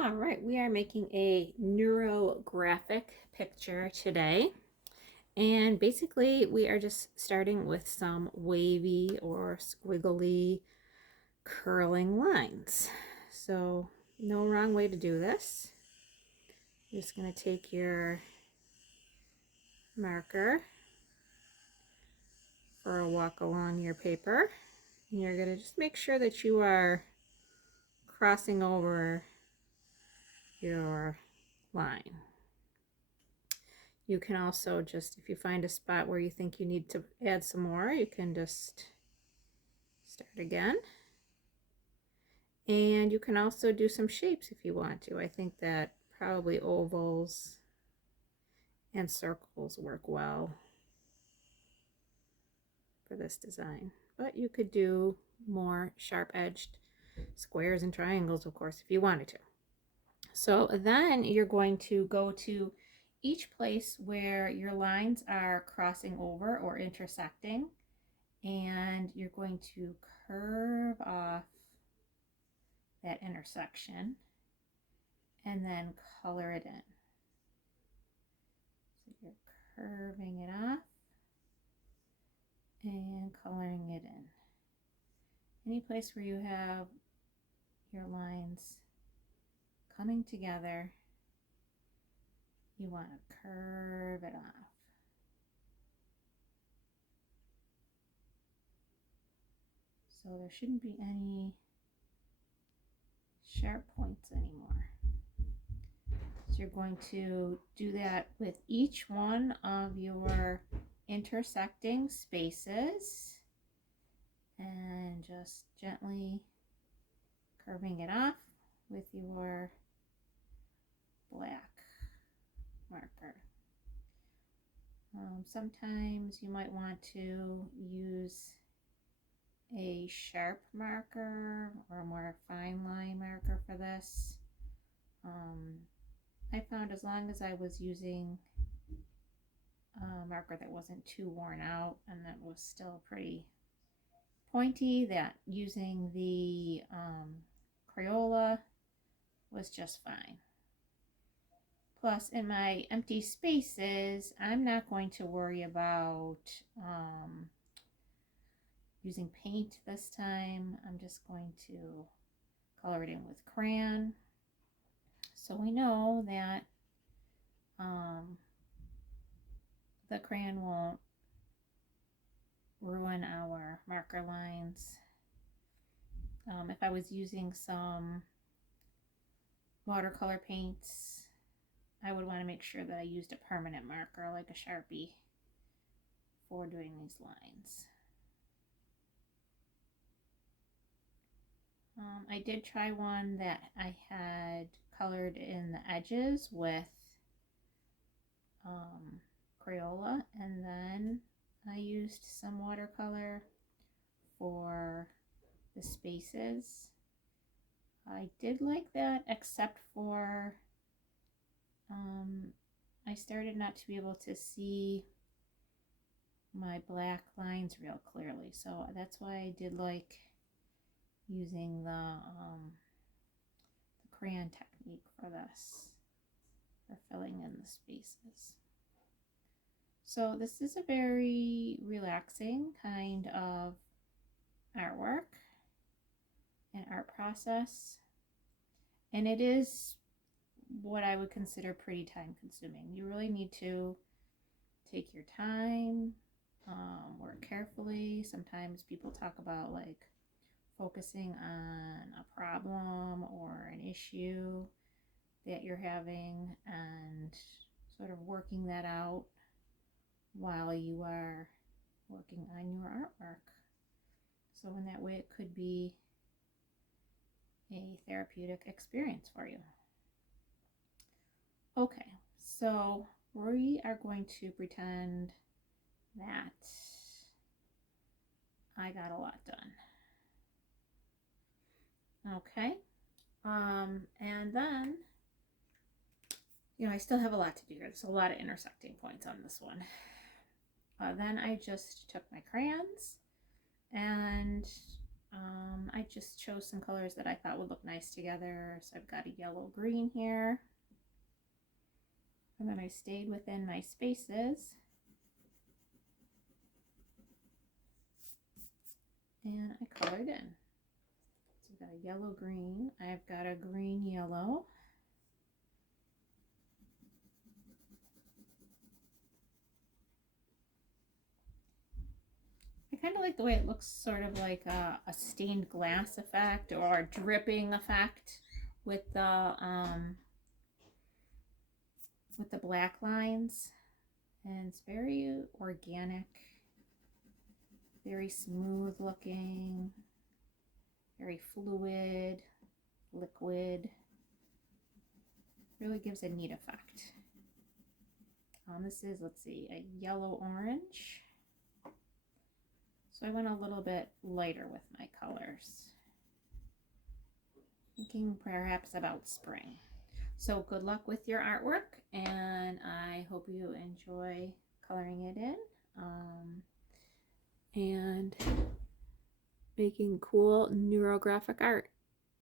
All right, we are making a neurographic picture today. And basically, we are just starting with some wavy or squiggly curling lines. So, no wrong way to do this. You're just going to take your marker for a walk along your paper. And you're going to just make sure that you are crossing over your line. You can also just, if you find a spot where you think you need to add some more, you can just start again. And you can also do some shapes if you want to. I think that probably ovals and circles work well for this design. But you could do more sharp-edged squares and triangles, of course, if you wanted to. So then you're going to go to each place where your lines are crossing over or intersecting, and you're going to curve off that intersection and then color it in. So you're curving it off and coloring it in. Any place where you have your lines coming together, you want to curve it off. So there shouldn't be any sharp points anymore. So you're going to do that with each one of your intersecting spaces and just gently curving it off with your black marker. Sometimes you might want to use a sharp marker or a more fine line marker for this. I found as long as I was using a marker that wasn't too worn out and that was still pretty pointy, that using the Crayola was just fine. Plus, in my empty spaces, I'm not going to worry about using paint this time. I'm just going to color it in with crayon. So we know that the crayon won't ruin our marker lines. If I was using some watercolor paints, I would want to make sure that I used a permanent marker like a Sharpie for doing these lines. I did try one that I had colored in the edges with Crayola, and then I used some watercolor for the spaces. I did like that, except for I started not to be able to see my black lines real clearly, so that's why I did like using the crayon technique for this, for filling in the spaces. So this is a very relaxing kind of artwork and art process, and it is what I would consider pretty time consuming. You really need to take your time, work carefully. Sometimes people talk about like focusing on a problem or an issue that you're having and sort of working that out while you are working on your artwork. So in that way it could be a therapeutic experience for you. Okay, so we are going to pretend that I got a lot done. Okay, and then, I still have a lot to do here. There's a lot of intersecting points on this one. Then I just took my crayons and I just chose some colors that I thought would look nice together. So I've got a yellow green here. And then I stayed within my spaces. And I colored in. So I've got a yellow green. I've got a green yellow. I kind of like the way it looks, sort of like a stained glass effect or a dripping effect with the black lines. And it's very organic, very smooth looking, very fluid, liquid. Really gives a neat effect. This is, let's see, a yellow orange. So I went a little bit lighter with my colors, thinking perhaps about spring. So good luck with your artwork, and I hope you enjoy coloring it in and making cool neurographic art.